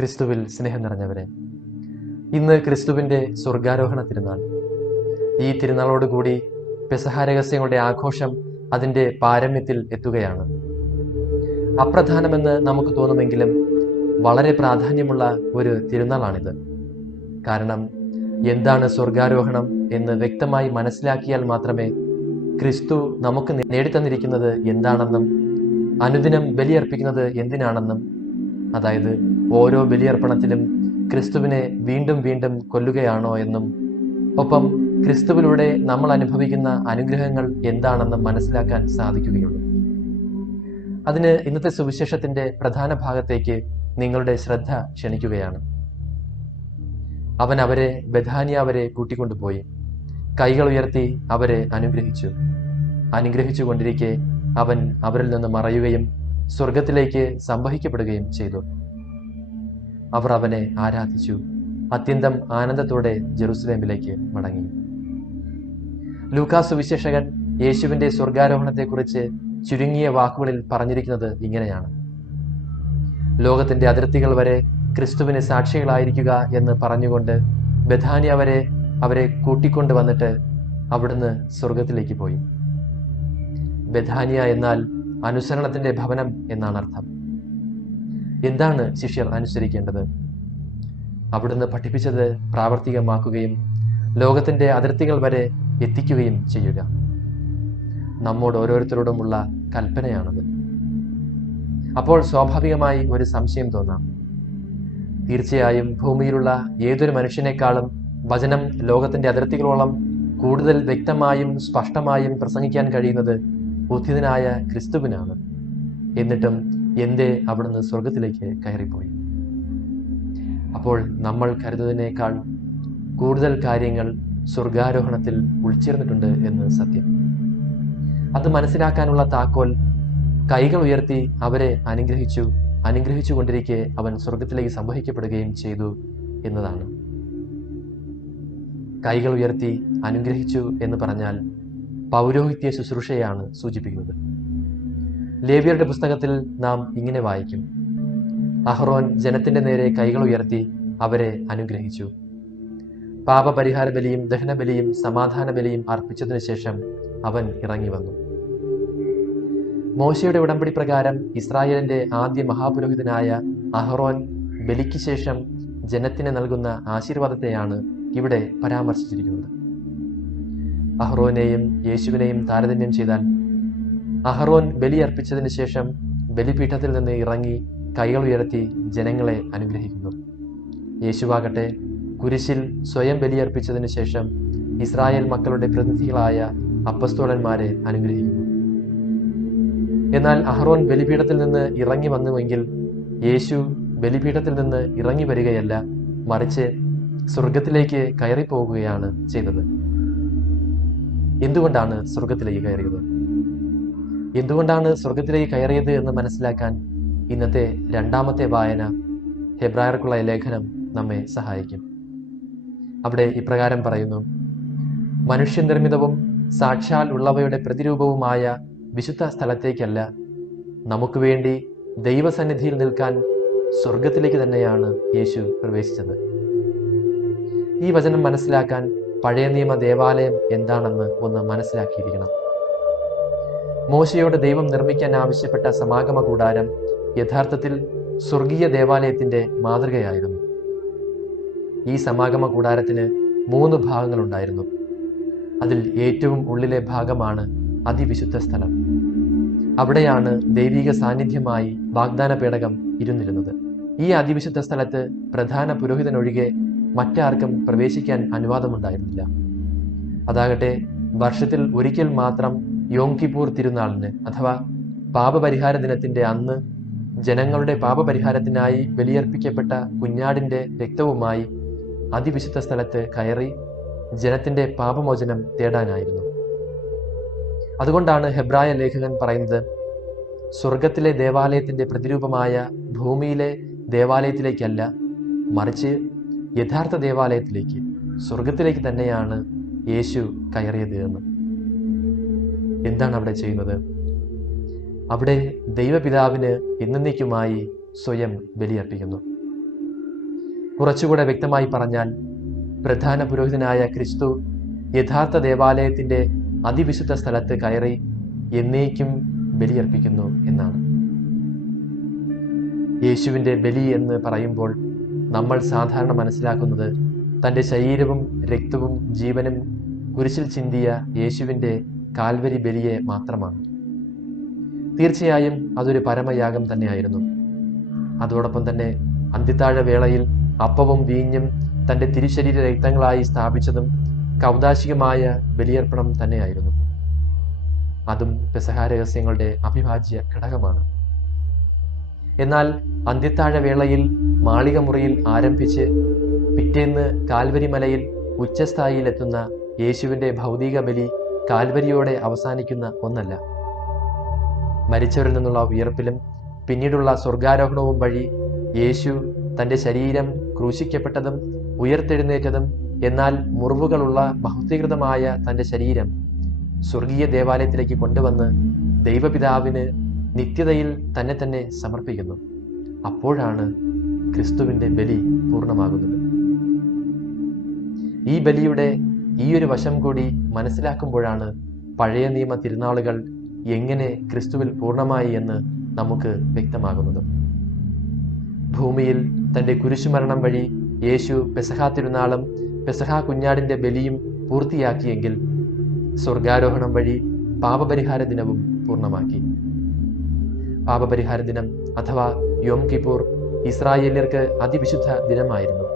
ക്രിസ്തുവിൽ സ്നേഹം നിറഞ്ഞവരെ, ഇന്ന് ക്രിസ്തുവിൻ്റെ സ്വർഗാരോഹണ തിരുനാൾ. ഈ തിരുനാളോടുകൂടി പെസഹ രഹസ്യങ്ങളുടെ ആഘോഷം അതിൻ്റെ പാരമ്യത്തിൽ എത്തുകയാണ്. അപ്രധാനമെന്ന് നമുക്ക് തോന്നുമെങ്കിലും വളരെ പ്രാധാന്യമുള്ള ഒരു തിരുനാളാണിത്. കാരണം എന്താണ് സ്വർഗാരോഹണം എന്ന് വ്യക്തമായി മനസ്സിലാക്കിയാൽ മാത്രമേ ക്രിസ്തു നമുക്ക് നേടിത്തന്നിരിക്കുന്നത് എന്താണെന്നും അനുദിനം ബലിയർപ്പിക്കുന്നത് എന്തിനാണെന്നും, അതായത് ഓരോ ബലിയർപ്പണത്തിലും ക്രിസ്തുവിനെ വീണ്ടും വീണ്ടും കൊല്ലുകയാണോ എന്നും, ഒപ്പം ക്രിസ്തുവിലൂടെ നമ്മൾ അനുഭവിക്കുന്ന അനുഗ്രഹങ്ങൾ എന്താണെന്നും മനസ്സിലാക്കാൻ സാധിക്കുകയുള്ളൂ. അതിന് ഇന്നത്തെ സുവിശേഷത്തിന്റെ പ്രധാന ഭാഗത്തേക്ക് നിങ്ങളുടെ ശ്രദ്ധ ക്ഷണിക്കുകയാണ്. അവൻ അവരെ ബഥാനിയ വരെ കൂട്ടിക്കൊണ്ടുപോയി കൈകൾ ഉയർത്തി അവരെ അനുഗ്രഹിച്ചു കൊണ്ടിരിക്കെ അവൻ അവരിൽ നിന്ന് മറയുകയും സ്വർഗത്തിലേക്ക് സംവഹിക്കപ്പെടുകയും ചെയ്തു. അവർ അവനെ ആരാധിച്ചു, അത്യന്തം ആനന്ദത്തോടെ ജെറുസലേമിലേക്ക് മടങ്ങി. ലൂക്കാ സുവിശേഷകൻ യേശുവിന്റെ സ്വർഗാരോഹണത്തെക്കുറിച്ച് ചുരുങ്ങിയ വാക്കുകളിൽ പറഞ്ഞിരിക്കുന്നത് ഇങ്ങനെയാണ്: ലോകത്തിന്റെ അതിർത്തികൾ വരെ ക്രിസ്തുവിന് സാക്ഷികളായിരിക്കുക എന്ന് പറഞ്ഞുകൊണ്ട് ബഥാനിയ വരെ അവരെ കൂട്ടിക്കൊണ്ടു വന്നിട്ട് അവിടുന്ന് സ്വർഗത്തിലേക്ക് പോയി. ബഥാനിയ എന്നാൽ അനുസരണത്തിന്റെ ഭവനം എന്നാണ് അർത്ഥം. എന്താണ് ശിഷ്യർ അനുസരിക്കേണ്ടത്? അവിടുന്ന് പഠിപ്പിച്ചത് പ്രാവർത്തികമാക്കുകയും ലോകത്തിന്റെ അതിർത്തികൾ വരെ എത്തിക്കുകയും ചെയ്യുക. നമ്മോട് ഓരോരുത്തരോടുമുള്ള കൽപ്പനയാണത്. അപ്പോൾ സ്വാഭാവികമായി ഒരു സംശയം തോന്നാം. തീർച്ചയായും ഭൂമിയിലുള്ള ഏതൊരു മനുഷ്യനേക്കാളും വചനം ലോകത്തിന്റെ അതിർത്തികളോളം കൂടുതൽ വ്യക്തമായും സ്പഷ്ടമായും പ്രസംഗിക്കാൻ കഴിയുന്നത് ഉദ്ധിതനായ ക്രിസ്തുവിനാണ്. എന്നിട്ടും എന്തേ അവിടുന്ന് സ്വർഗത്തിലേക്ക് കയറിപ്പോയി? അപ്പോൾ നമ്മൾ കരുതുന്നതിനേക്കാൾ കൂടുതൽ കാര്യങ്ങൾ സ്വർഗാരോഹണത്തിൽ ഉൾച്ചേർന്നിട്ടുണ്ട് എന്ന് സത്യം. അത് മനസ്സിലാക്കാനുള്ള താക്കോൽ കൈകൾ ഉയർത്തി അവരെ അനുഗ്രഹിച്ചു കൊണ്ടിരിക്കെ അവൻ സ്വർഗത്തിലേക്ക് സംവഹിക്കപ്പെടുകയും ചെയ്തു എന്നതാണ്. കൈകൾ ഉയർത്തി അനുഗ്രഹിച്ചു എന്ന് പറഞ്ഞാൽ പൗരോഹിത്യ ശുശ്രൂഷയാണ് സൂചിപ്പിക്കുന്നത്. ലേവ്യരുടെ പുസ്തകത്തിൽ നാം ഇങ്ങനെ വായിക്കും: അഹ്റോൻ ജനത്തിന്റെ നേരെ കൈകൾ ഉയർത്തി അവരെ അനുഗ്രഹിച്ചു. പാപപരിഹാര ബലിയും ദഹനബലിയും സമാധാന ബലിയും അർപ്പിച്ചതിനു ശേഷം അവൻ ഇറങ്ങി വന്നു. മോശയുടെ ഉടമ്പടി പ്രകാരം ഇസ്രായേലിന്റെ ആദ്യ മഹാപുരോഹിതനായ അഹ്റോൻ ബലിക്ക് ശേഷം ജനത്തിന് നൽകുന്ന ആശീർവാദത്തെയാണ് ഇവിടെ പരാമർശിച്ചിരിക്കുന്നത്. അഹ്റോനെയും യേശുവിനെയും താരതമ്യം ചെയ്താൽ അഹ്റോൻ ബലി അർപ്പിച്ചതിന് ശേഷം ബലിപീഠത്തിൽ നിന്ന് ഇറങ്ങി കൈകൾ ഉയർത്തി ജനങ്ങളെ അനുഗ്രഹിക്കുന്നു. യേശുവാകട്ടെ കുരിശിൽ സ്വയം ബലിയർപ്പിച്ചതിന് ശേഷം ഇസ്രായേൽ മക്കളുടെ പ്രതിനിധികളായ അപ്പസ്തോലന്മാരെ അനുഗ്രഹിക്കുന്നു. എന്നാൽ അഹ്റോൻ ബലിപീഠത്തിൽ നിന്ന് ഇറങ്ങി വന്നുവെങ്കിൽ യേശു ബലിപീഠത്തിൽ നിന്ന് ഇറങ്ങി വരികയല്ല, മറിച്ച് സ്വർഗത്തിലേക്ക് കയറിപ്പോവുകയാണ് ചെയ്തത്. എന്തുകൊണ്ടാണ് സ്വർഗത്തിലേക്ക് കയറിയത്? എന്തുകൊണ്ടാണ് സ്വർഗത്തിലേക്ക് കയറിയത് എന്ന് മനസ്സിലാക്കാൻ ഇന്നത്തെ രണ്ടാമത്തെ വായന, ഹെബ്രായർക്കുള്ള ലേഖനം, നമ്മെ സഹായിക്കും. അവിടെ ഇപ്രകാരം പറയുന്നു: മനുഷ്യനിർമ്മിതവും സാക്ഷാൽ ഉള്ളവയുടെ പ്രതിരൂപവുമായ വിശുദ്ധ സ്ഥലത്തേക്കല്ല, നമുക്ക് വേണ്ടി ദൈവസന്നിധിയിൽ നിൽക്കാൻ സ്വർഗത്തിലേക്ക് തന്നെയാണ് യേശു പ്രവേശിച്ചത്. ഈ വചനം മനസ്സിലാക്കാൻ പഴയ നിയമ ദേവാലയം എന്താണെന്ന് ഒന്ന് മനസ്സിലാക്കിയിരിക്കണം. മോശയോട് ദൈവം നിർമ്മിക്കാൻ ആവശ്യപ്പെട്ട സമാഗമ കൂടാരം യഥാർത്ഥത്തിൽ സ്വർഗീയ ദേവാലയത്തിന്റെ മാതൃകയായിരുന്നു. ഈ സമാഗമ കൂടാരത്തിന് 3 ഭാഗങ്ങളുണ്ടായിരുന്നു. അതിൽ ഏറ്റവും ഉള്ളിലെ ഭാഗമാണ് അതിവിശുദ്ധ സ്ഥലം. അവിടെയാണ് ദൈവിക സാന്നിധ്യമായി വാഗ്ദാന പേടകം ഇരുന്നിരുന്നത്. ഈ അതിവിശുദ്ധ സ്ഥലത്ത് പ്രധാന പുരോഹിതനൊഴികെ മറ്റാർക്കും പ്രവേശിക്കാൻ അനുവാദമുണ്ടായിരുന്നില്ല. അതാകട്ടെ വർഷത്തിൽ ഒരിക്കൽ മാത്രം യോം കിപ്പൂർ തിരുനാളിന് അഥവാ പാപപരിഹാര ദിനത്തിന്റെ അന്ന് ജനങ്ങളുടെ പാപപരിഹാരത്തിനായി ബലിയർപ്പിക്കപ്പെട്ട കുഞ്ഞാടിന്റെ രക്തവുമായി അതിവിശുദ്ധ സ്ഥലത്ത് കയറി ജനത്തിന്റെ പാപമോചനം തേടാനായിരുന്നു. അതുകൊണ്ടാണ് ഹെബ്രായ ലേഖകൻ പറയുന്നത്, സ്വർഗത്തിലെ ദേവാലയത്തിന്റെ പ്രതിരൂപമായ ഭൂമിയിലെ ദേവാലയത്തിലേക്കല്ല, മറിച്ച് യഥാർത്ഥ ദേവാലയത്തിലേക്ക്, സ്വർഗത്തിലേക്ക് തന്നെയാണ് യേശു കയറിയത് എന്ന്. എന്താണ് അവിടെ ചെയ്യുന്നത്? അവിടെ ദൈവപിതാവിന് എന്നേക്കുമായി സ്വയം ബലിയർപ്പിക്കുന്നു. കുറച്ചുകൂടെ വ്യക്തമായി പറഞ്ഞാൽ, പ്രധാന പുരോഹിതനായ ക്രിസ്തു യഥാർത്ഥ ദേവാലയത്തിൻ്റെ അതിവിശുദ്ധ സ്ഥലത്ത് കയറി എന്നേക്കും ബലിയർപ്പിക്കുന്നു എന്നാണ്. യേശുവിൻ്റെ ബലി എന്ന് പറയുമ്പോൾ നമ്മൾ സാധാരണ മനസ്സിലാക്കുന്നത് തൻ്റെ ശരീരവും രക്തവും ജീവനും കുരിശിൽ ചിന്തിയ യേശുവിൻ്റെ കാൽവരി ബലിയെ മാത്രമാണ്. തീർച്ചയായും അതൊരു പരമയാഗം തന്നെയായിരുന്നു. അതോടൊപ്പം തന്നെ അന്ത്യത്താഴ വേളയിൽ അപ്പവും വീഞ്ഞും തൻ്റെ തിരുശരീര രക്തങ്ങളായി സ്ഥാപിച്ചതും കൗദാശികമായ ബലിയർപ്പണം തന്നെയായിരുന്നു. അതും പെസഹ രഹസ്യങ്ങളുടെ അവിഭാജ്യ ഘടകമാണ്. എന്നാൽ അന്ത്യത്താഴ വേളയിൽ മാളിക മുറിയിൽ ആരംഭിച്ച് പിറ്റേന്ന് കാൽവരി മലയിൽ ഉച്ചസ്ഥായിയിലെത്തുന്ന യേശുവിൻ്റെ ഭൗതിക ബലി കാൽവരിയോടെ അവസാനിക്കുന്ന ഒന്നല്ല. മരിച്ചവരിൽ നിന്നുള്ള ഉയർപ്പിലും പിന്നീടുള്ള സ്വർഗാരോഹണവും വഴി യേശു തൻ്റെ ശരീരം ക്രൂശിക്കപ്പെട്ടതും ഉയർത്തെഴുന്നേറ്റതും എന്നാൽ മുറിവുകളുള്ള മഹത്വീകൃതമായ തൻ്റെ ശരീരം സ്വർഗീയ ദേവാലയത്തിലേക്ക് കൊണ്ടുവന്ന് ദൈവപിതാവിന് നിത്യതയിൽ തന്നെ സമർപ്പിക്കുന്നു. അപ്പോഴാണ് ക്രിസ്തുവിൻ്റെ ബലി പൂർണ്ണമാകുന്നത്. ഈ ബലിയുടെ ഈ ഒരു വശം കൂടി മനസ്സിലാക്കുമ്പോഴാണ് പഴയ നിയമ തിരുനാളുകൾ എങ്ങനെ ക്രിസ്തുവിൽ പൂർണ്ണമായി എന്ന് നമുക്ക് വ്യക്തമാകുന്നത്. ഭൂമിയിൽ തൻ്റെ കുരിശുമരണം വഴി യേശു പെസഹ തിരുനാളും പെസഹ കുഞ്ഞാടിൻ്റെ ബലിയും പൂർത്തിയാക്കിയെങ്കിൽ സ്വർഗാരോഹണം വഴി പാപപരിഹാര ദിനവും പൂർണ്ണമാക്കി. പാപപരിഹാര ദിനം അഥവാ യോം കിപ്പൂർ ഇസ്രായേല്യർക്ക് അതിവിശുദ്ധ ദിനമായിരുന്നു.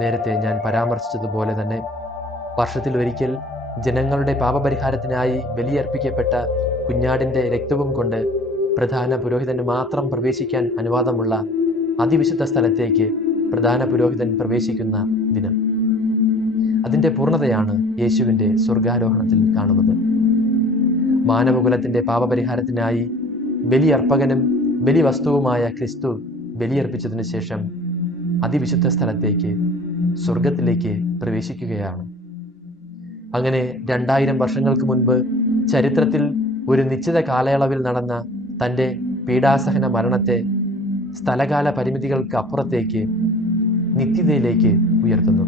നേരത്തെ ഞാൻ പരാമർശിച്ചതുപോലെ തന്നെ വർഷത്തിൽ ഒരിക്കൽ ജനങ്ങളുടെ പാപപരിഹാരത്തിനായി ബലിയർപ്പിക്കപ്പെട്ട കുഞ്ഞാടിൻ്റെ രക്തവും കൊണ്ട് പ്രധാന പുരോഹിതന് മാത്രം പ്രവേശിക്കാൻ അനുവാദമുള്ള അതിവിശുദ്ധ സ്ഥലത്തേക്ക് പ്രധാന പുരോഹിതൻ പ്രവേശിക്കുന്ന ദിനം. അതിൻ്റെ പൂർണ്ണതയാണ് യേശുവിൻ്റെ സ്വർഗാരോഹണത്തിൽ കാണുന്നത്. മാനവകുലത്തിൻ്റെ പാപപരിഹാരത്തിനായി ബലിയർപ്പകനും ബലിവസ്തുവുമായ ക്രിസ്തു ബലിയർപ്പിച്ചതിനു ശേഷം അതിവിശുദ്ധ സ്ഥലത്തേക്ക് സ്വർഗത്തിലേക്ക് പ്രവേശിക്കുകയാണ്. അങ്ങനെ 2000 വർഷങ്ങൾക്ക് മുൻപ് ചരിത്രത്തിൽ ഒരു നിശ്ചിത കാലയളവിൽ നടന്ന തൻ്റെ പീഡാസഹന മരണത്തെ സ്ഥലകാല പരിമിതികൾക്ക് അപ്പുറത്തേക്ക് നിത്യതയിലേക്ക് ഉയർത്തുന്നു.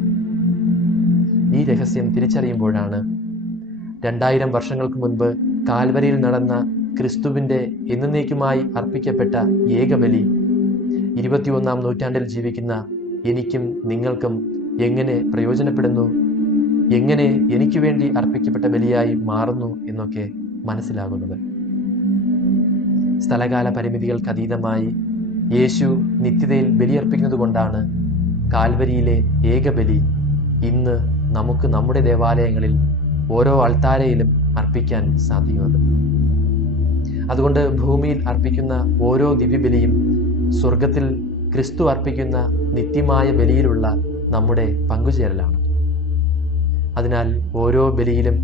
ഈ രഹസ്യം തിരിച്ചറിയുമ്പോഴാണ് 2000 വർഷങ്ങൾക്ക് മുൻപ് കാൽവരിയിൽ നടന്ന ക്രിസ്തുവിൻ്റെ എന്നേക്കുമായി അർപ്പിക്കപ്പെട്ട ഏകബലി 21-ാം നൂറ്റാണ്ടിൽ ജീവിക്കുന്ന എനിക്കും നിങ്ങൾക്കും എങ്ങനെ പ്രയോജനപ്പെടുന്നു, എങ്ങനെ എനിക്ക് വേണ്ടി അർപ്പിക്കപ്പെട്ട ബലിയായി മാറുന്നു എന്നൊക്കെ മനസ്സിലാകുന്നത്. സ്ഥലകാല പരിമിതികൾക്ക് അതീതമായി യേശു നിത്യതയിൽ ബലിയർപ്പിക്കുന്നത് കൊണ്ടാണ് കാൽവരിയിലെ ഏകബലി ഇന്ന് നമുക്ക് നമ്മുടെ ദേവാലയങ്ങളിൽ ഓരോ അൾത്താരയിലും അർപ്പിക്കാൻ സാധിക്കുന്നത്. അതുകൊണ്ട് ഭൂമിയിൽ അർപ്പിക്കുന്ന ഓരോ ദിവ്യബലിയും സ്വർഗത്തിൽ ക്രിസ്തു അർപ്പിക്കുന്ന നിത്യമായ ബലിയിലുള്ള നമ്മുടെ പങ്കുചേരലാണ്. അതിനാൽ ഓരോ ബലിയിലും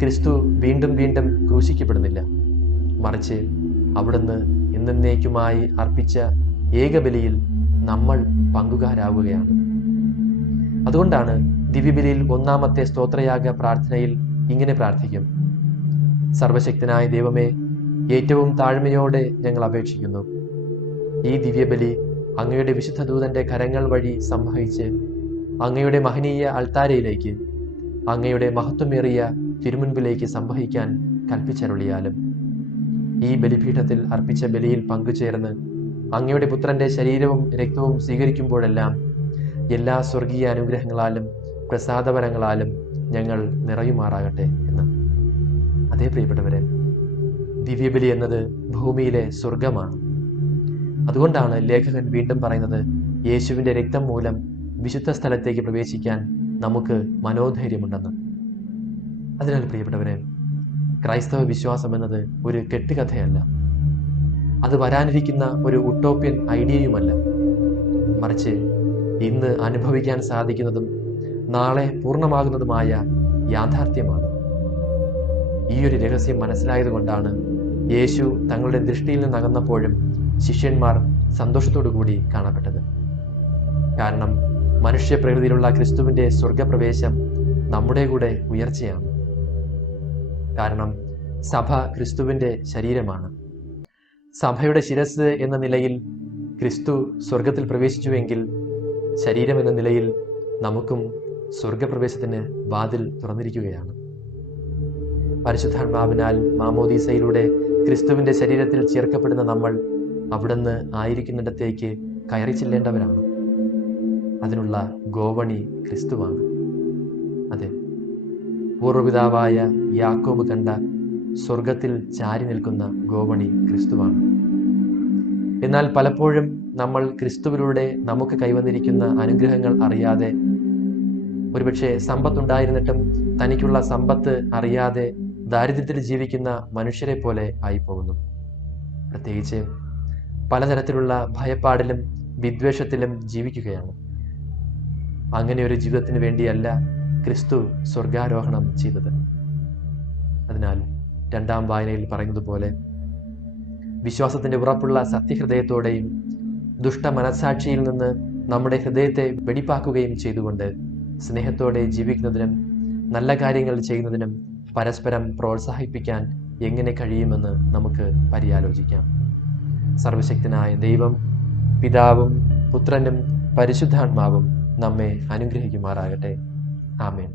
ക്രിസ്തു വീണ്ടും വീണ്ടും ക്രൂശിക്കപ്പെടുന്നില്ല, മറിച്ച് അവിടുന്ന് എന്നേക്കുമായി അർപ്പിച്ച ഏകബലിയിൽ നമ്മൾ പങ്കുകാരാവുകയാണ്. അതുകൊണ്ടാണ് ദിവ്യബലിയിൽ 1-ാമത്തെ സ്തോത്രയാഗ പ്രാർത്ഥനയിൽ ഇങ്ങനെ പ്രാർത്ഥിക്കും: സർവശക്തനായ ദൈവമേ, ഏറ്റവും താഴ്മയോടെ ഞങ്ങൾ അപേക്ഷിക്കുന്നു. ഈ ദിവ്യബലി അങ്ങയുടെ വിശുദ്ധ ദൂതന്റെ കരങ്ങൾ വഴി സംവഹിച്ച് അങ്ങയുടെ മഹനീയ അൾത്താരയിലേക്ക്, അങ്ങയുടെ മഹത്വമേറിയ തിരുമുൻപിലേക്ക് സംവഹിക്കാൻ കൽപ്പിച്ചരുളിയാലും ഈ ബലിപീഠത്തിൽ അർപ്പിച്ച ബലിയിൽ പങ്കുചേർന്ന് അങ്ങയുടെ പുത്രന്റെ ശരീരവും രക്തവും സ്വീകരിക്കുമ്പോഴെല്ലാം എല്ലാ സ്വർഗീയ അനുഗ്രഹങ്ങളാലും പ്രസാദവരങ്ങളാലും ഞങ്ങൾ നിറയുമാറാകട്ടെ എന്ന്. അതേ പ്രിയപ്പെട്ടവരെ, ദിവ്യബലി എന്നത് ഭൂമിയിലെ സ്വർഗമാണ്. അതുകൊണ്ടാണ് ലേഖകൻ വീണ്ടും പറയുന്നത്, യേശുവിൻ്റെ രക്തം മൂലം വിശുദ്ധ സ്ഥലത്തേക്ക് പ്രവേശിക്കാൻ നമുക്ക് മനോധൈര്യമുണ്ടെന്ന്. അതിനാൽ പ്രിയപ്പെട്ടവരെ, ക്രൈസ്തവ വിശ്വാസം എന്നത് ഒരു കെട്ടുകഥയല്ല, അത് വരാനിരിക്കുന്ന ഒരു ഉട്ടോപ്യൻ ഐഡിയയുമല്ല, മറിച്ച് ഇന്ന് അനുഭവിക്കാൻ സാധിക്കുന്നതും നാളെ പൂർണ്ണമാകുന്നതുമായ യാഥാർത്ഥ്യമാണ്. ഈ ഒരു രഹസ്യം മനസ്സിലായതുകൊണ്ടാണ് യേശു തങ്ങളുടെ ദൃഷ്ടിയിൽ നിന്നകന്നപ്പോഴും ശിഷ്യന്മാർ സന്തോഷത്തോടു കൂടി കാണപ്പെട്ടത്. കാരണം മനുഷ്യപ്രകൃതിയിലുള്ള ക്രിസ്തുവിൻ്റെ സ്വർഗപ്രവേശം നമ്മുടെ കൂടെ ഉയർച്ചയാണ്. കാരണം സഭ ക്രിസ്തുവിൻ്റെ ശരീരമാണ്. സഭയുടെ ശിരസ് എന്ന നിലയിൽ ക്രിസ്തു സ്വർഗത്തിൽ പ്രവേശിച്ചുവെങ്കിൽ ശരീരം എന്ന നിലയിൽ നമുക്കും സ്വർഗപ്രവേശത്തിന് വാതിൽ തുറന്നിരിക്കുകയാണ്. പരിശുദ്ധാത്മാവിനാൽ മാമോദീസയിലൂടെ ക്രിസ്തുവിൻ്റെ ശരീരത്തിൽ ചേർക്കപ്പെടുന്ന നമ്മൾ അവിടുന്ന് ആയിരിക്കുന്നിടത്തേക്ക് കയറി ചെല്ലേണ്ടവരാണ്. അതിനുള്ള ഗോവണി ക്രിസ്തുവാണ്. അതെ, പൂർവ്വപിതാവായ യാക്കോബ് കണ്ട സ്വർഗത്തിൽ ചാരി നിൽക്കുന്ന ഗോവണി ക്രിസ്തുവാണ്. എന്നാൽ പലപ്പോഴും നമ്മൾ ക്രിസ്തുവിലൂടെ നമുക്ക് കൈവന്നിരിക്കുന്ന അനുഗ്രഹങ്ങൾ അറിയാതെ, ഒരുപക്ഷെ സമ്പത്തുണ്ടായിരുന്നിട്ടും തനിക്കുള്ള സമ്പത്ത് അറിയാതെ ദാരിദ്ര്യത്തിൽ ജീവിക്കുന്ന മനുഷ്യരെ പോലെ ആയിപ്പോകുന്നു. പ്രത്യേകിച്ച് പലതരത്തിലുള്ള ഭയപ്പാടിലും വിദ്വേഷത്തിലും ജീവിക്കുകയാണ്. അങ്ങനെ ഒരു ജീവിതത്തിന് വേണ്ടിയല്ല ക്രിസ്തു സ്വർഗാരോഹണം ചെയ്തത്. അതിനാൽ 2-ാം വായനയിൽ പറയുന്നതുപോലെ വിശ്വാസത്തിൻ്റെ ഉറപ്പുള്ള സത്യഹൃദയത്തോടെയും ദുഷ്ടമനസാക്ഷിയിൽ നിന്ന് നമ്മുടെ ഹൃദയത്തെ വെടിപ്പാക്കുകയും ചെയ്തുകൊണ്ട് സ്നേഹത്തോടെ ജീവിക്കുന്നതിനും നല്ല കാര്യങ്ങൾ ചെയ്യുന്നതിനും പരസ്പരം പ്രോത്സാഹിപ്പിക്കാൻ എങ്ങനെ കഴിയുമെന്ന് നമുക്ക് പര്യാലോചിക്കാം. സർവശക്തനായ ദൈവം, പിതാവും പുത്രനും പരിശുദ്ധാത്മാവും നമ്മെ അനുഗ്രഹിക്കുമാറാകട്ടെ. ആമേൻ.